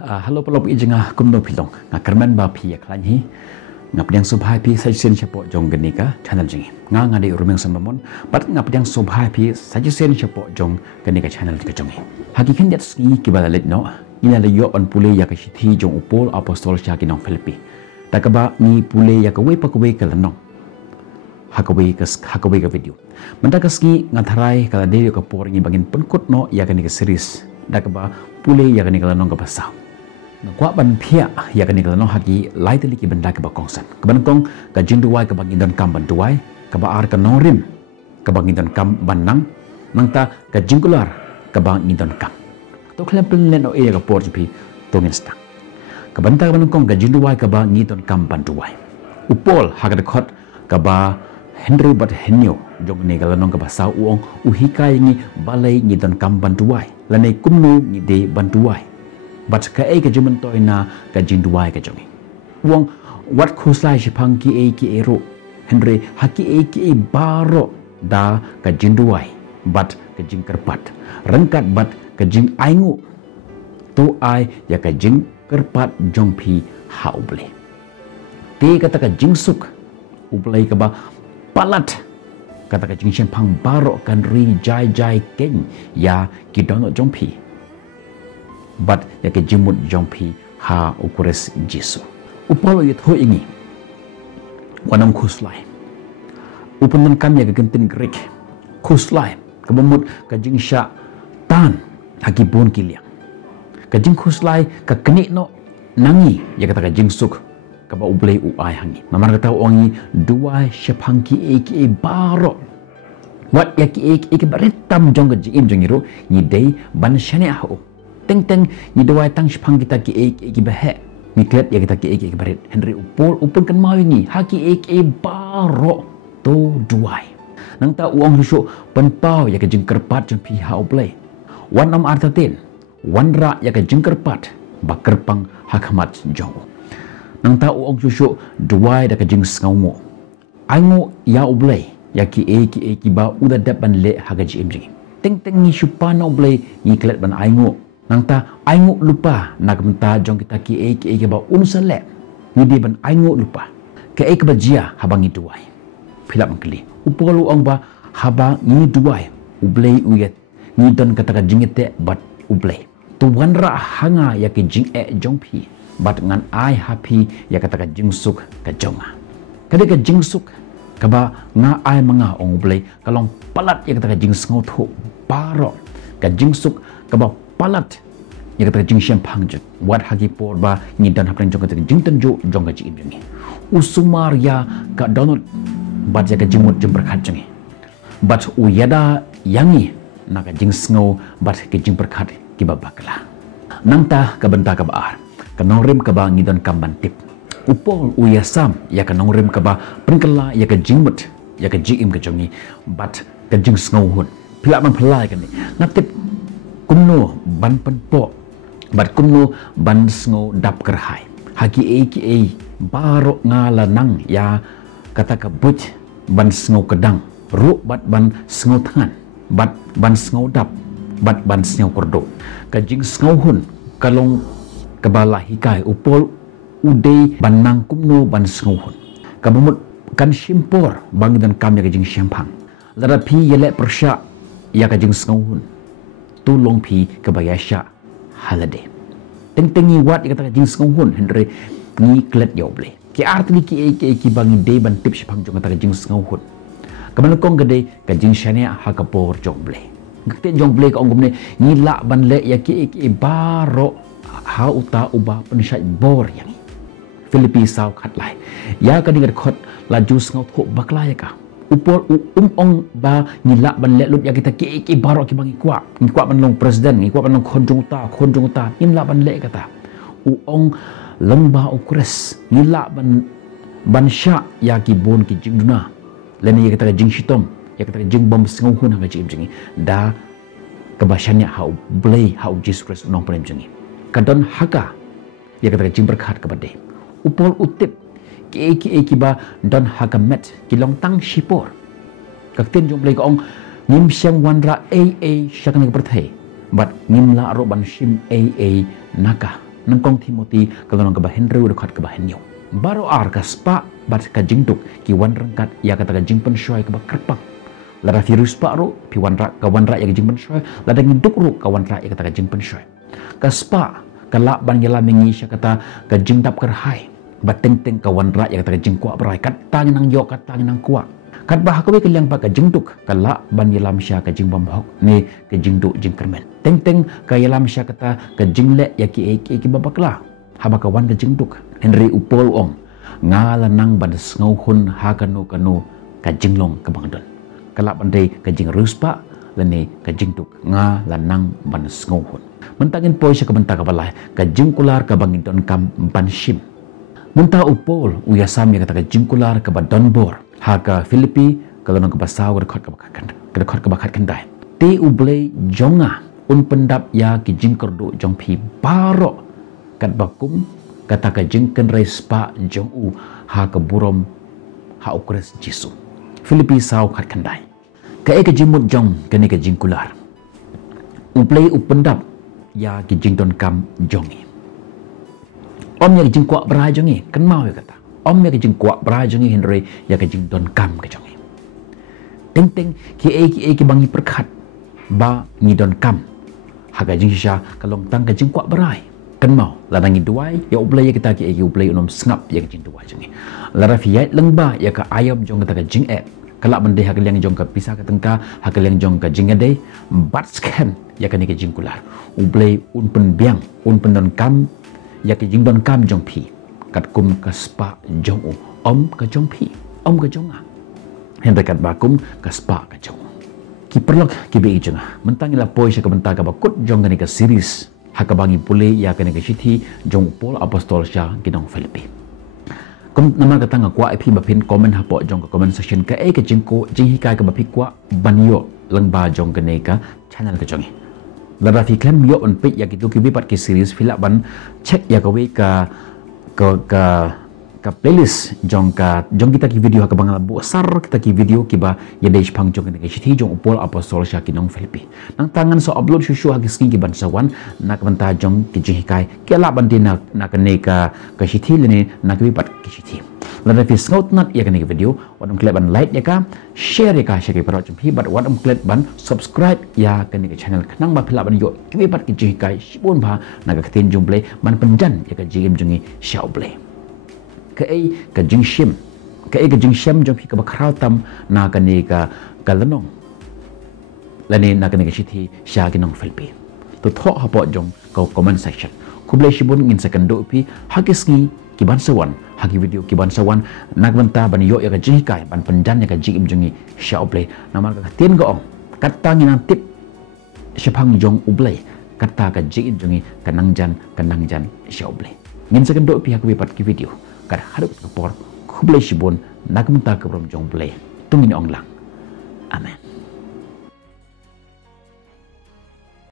Halo pelop ijengah kumno pilong ngakerman ba pi yaklan hi ngapdiang subhai pi sajisen chapo jong genika channel jengi ngade urumeng samamon pat ngapdiang subhai pi sajisen chapo jong genika channel ke jongi hakikan dat ski kibala let no ina le yo on pule yakashiti jong upol apostol shaki nong Filipi takaba ni pule yakawe pakwe kalanong hakawe ke video mendaka ski ngatharai kala deri ka por ngi bangin penkut no yakani ke series dakaba pule yakani kalanong ka pasau Kuat ban pia ya kan nikla no haki lai teli ki benda ke bakongsan. Keban kong ka jinduai ke bangin dan kam bantuai ke ba ar ke norim ke bangin dan kam banang nangta ke jingkular ke bangin dan kam. To klem len no e ke por pi to minsta. Ke banta ke kong ke jinduai ke bangin dan kam bantuai. Upol hak de khot ke ba Henry bat henyo jong ni kala nong ke basau uong uhikai ni balai ni dan kam bantuai. Lanai kumnu ni de bantuai. But ka e ka jumen toy na ka jinduai ka jongi wong wat khuslai shipang ki e ro Henry haki e baro da ka jinduai but ka jing kerpat rengkat but ka jing aingu to ai ya ka jing kerpat jong pi ha uble te kata ka jing suk uble ka ba palat kata ka jing shempang baro kan ri jai ken ya ki dono jong pi but ya ke jimut jongpi ha ukures Jesu upolo yet ho ingi wanam khuslai upunan kam ya ke gentin Greek khuslai kebemut ka jing sya tan haki bon kiliang ka jing khuslai ka kenik no nangi ya kata ka jing suk ka ba ublei uai hangi mamar kata ongi dua syapangki eke baro wat ya ki eke baritam jong ka jing jongiro ni dei ban shane aho teng ni dua tang shpang kita ki ki bahe ni klet ya kita ki barit Henry upol kan mau ni haki baro to duai nang ta uang husu penpau ya ke jeng kerpat jeng pi ha uplay wan am artatin wan ra ya ke jeng kerpat bakerpang hakamat jong nang ta uang husu duai da ke jeng sngawo ango ya uplay ya ki ba uda dapan le hagaji imjing teng ni shupana uplay ni klet ban ango nang ta aingu lupa nak menta jong kita ki ba unsale ni di ban aingu lupa ke ba jia habang duai philap mangkli upolu ong ba haba ni duai ublei uyet ni don kata ka jingete bat ublei tu wanra hanga ya ki jing jong pi bat ngan ai happy ya kata ka jingsuk ka jonga kade ka jingsuk ka ba nga ai manga ong ublei kalong palat ya kata ka jingsngau tho baro ka jingsuk ka ba palat ni kata jing shempang je wat hagi por ba ni dan hapren jong kata jing tenjo jong ga jing ni usumar ya ka donut bat ya ka jimut jing berkat jengi bat uyada yangi na ka jing sngo bat ke jing berkat ki babakla nangta ka benta ka baar ka nongrim ka ba ni dan kamban tip upol uyasam ya ka nongrim ka ba penkela ya ka jingmut ya ka jing ka jongi bat ka jing sngo hun pila man phalai ka ni natip kumno ban penpo bat kumno ban sngo dap kerhai haki baro ngala nang ya kata ka buj ban sngo kedang ru bat ban sngo tangan bat ban sngo dap bat ban sngo kordo ka jing sngo hun kalong kabala hikai upol udei ban nang kumno ban sngo hun kabumut kan shimpor bang dan kamya ka jing shampang lara pi yele persya ya ka jing sngo hun tulong pi kebayasya halade teng-tengi wat kata jing sngohun Henry ni klet yo ble ki arti ki bangi de ban tip shapang jong kata jing sngohun kaman kong gede ka jing shania ha ka por jong ble ngte jong ble ka ongumne ni la ban le ya ki baro ha uta uba pensyat bor yang Filipi sau khat lai ya ka dingat khot laju sngo tho bakla ya ka upol ong ba nilak ban le lut ya kita ki baro ki bangi kwa ban long presiden ni kwa ban long khonjong uta nilak ban le kata ong lembah ukres nilak ban sya ya ki bon ki jingduna leni ya kita jing shitom ya kita jing bom sngau hun ha jing jingi da kebasyannya hau blei hau Jesus Christ nong prem jingi kadon haka ya kita jing berkat kepada upol utip ki ba don hakamet kilong tang shipor kaktin jong play ko ong nim syang wanra syak ni perthai bat nim la ro ban shim naka nangkong Timothy kalau nang kebah Henry dekat kebah Henyo baru ka spa bat ka jingtuk ki wan rangkat ya kata ka jingpen syoi kebah kerpang lada virus paru pi wan rak ka wan rak ya ka jingpen syoi lada nginduk ru ka wan rak ya kata ka jingpen syoi ka spa kalak ban yala mengi sya kata ka jingdap kerhai bateng-teng ka wan rak ya kata ka jingkuak berai kat tang nang yok kat tang nang kuak kat bah ka kaliang pa ka jingtuk kalak ban yalam sya ka jingbam hok ni ka jingduk jingkermen teng-teng ka yalam sya kata ka jinglek ya ki babakla haba ka wan ka jingduk Henry upol ong ngalanang ban ngau hun ha kanu ka jinglong ka bangdon kalak bandai ka jing ruspa lene ka jingduk ngalanang ban ngau hun mentangin poi sya ka benta ka balai ka jingkular ka bangidon kam ban shim munta upol uyasam ya kata ka jingkular ka badonbor ha ka Filipi kalau nang ka basaw ka bakat kandai ti ublei jonga un pendap ya ki jingkerdu jong pi baro kat bakum kata ka jingken respa jong u ha ka burom ha ukres jisu Filipi saw kat kandai ka e ka jimut jong kani ka jingkular ublei upendap ya ki jingdon kam jongi om ya ki jingkuak berai jongi kan mau ya kata om ya ki jingkuak berai jongi Henry ya ki jingdon kam ka jongi teng ki bangi perkat ba ngidon kam ha ka jingsha kalong tang ka jingkuak berai kan mau ladangi duai ya ublay ya kita ki ublay unom sngap ya ki jing duai jongi lara fiat lengba ya ka ayam jong kata ka jing kalak bende ha kaliang jong ka pisah ka tengka ha kaliang jong ka jing ade bat scan ya ka ni ka jing kular ublay un pen biang un pen don kam ya ki jing don kam jong pi kat kum ka spa jong u om ka jong pi om ka jong a hen dekat bakum ka spa ka jong ki perlok ki be jong mentang ila poi sya ka benta ka bakut jong ka ni ka series hakabangi pule ya kene ke siti jong pol apostol sya ginong Filipi kom nama kata ngakwa ip bapin komen hapo jong ka comment section ka ke jingko jinghikai ka bapi kwa banyo lengba jong kene ka channel ka jongi lara fi klem yo on page ya gitu ki bipat ki series filak ban check ya ka we ka playlist jong kita ki video ka bangala besar kita ki video ki ba ya deish pang jong ke siti jong upol apostol sya kinong Filipi nang tangan so upload shushu hagi skin ki ban sawan nak banta jong ki jihikai ki la ban din na kene ka siti lene nak bipat ki siti lada fi scout nat ya kene video wadam klik ban like ya ka share ya ka share ki parot jumpi bat wadam klik ban subscribe ya kene ke channel kanang ba phila ban yo ki bipat ki jihikai sibun ba nak ka tin jong play ban penjan ya ka jigim jongi shao play ka jing shim jong pi ka bakrau tam na kani ka kalanong lani na kani ka siti sya ginong Filipi to thok hapo jong ka comment section kublai shibun ngin second do pi hagisngi ki bansawan hagi video ki bansawan nagbanta ban yo ya ka jikai ban penjan ya ka jing jongi sya ublai namar ka tin go ong kata nginang tip syapang jong ublai kata ka jing jongi kanangjan sya ublai ngin second do pi hagi pat ki video kar hadap kapor kublai shibun nagmenta kabrom jong blay tungin onglang amen.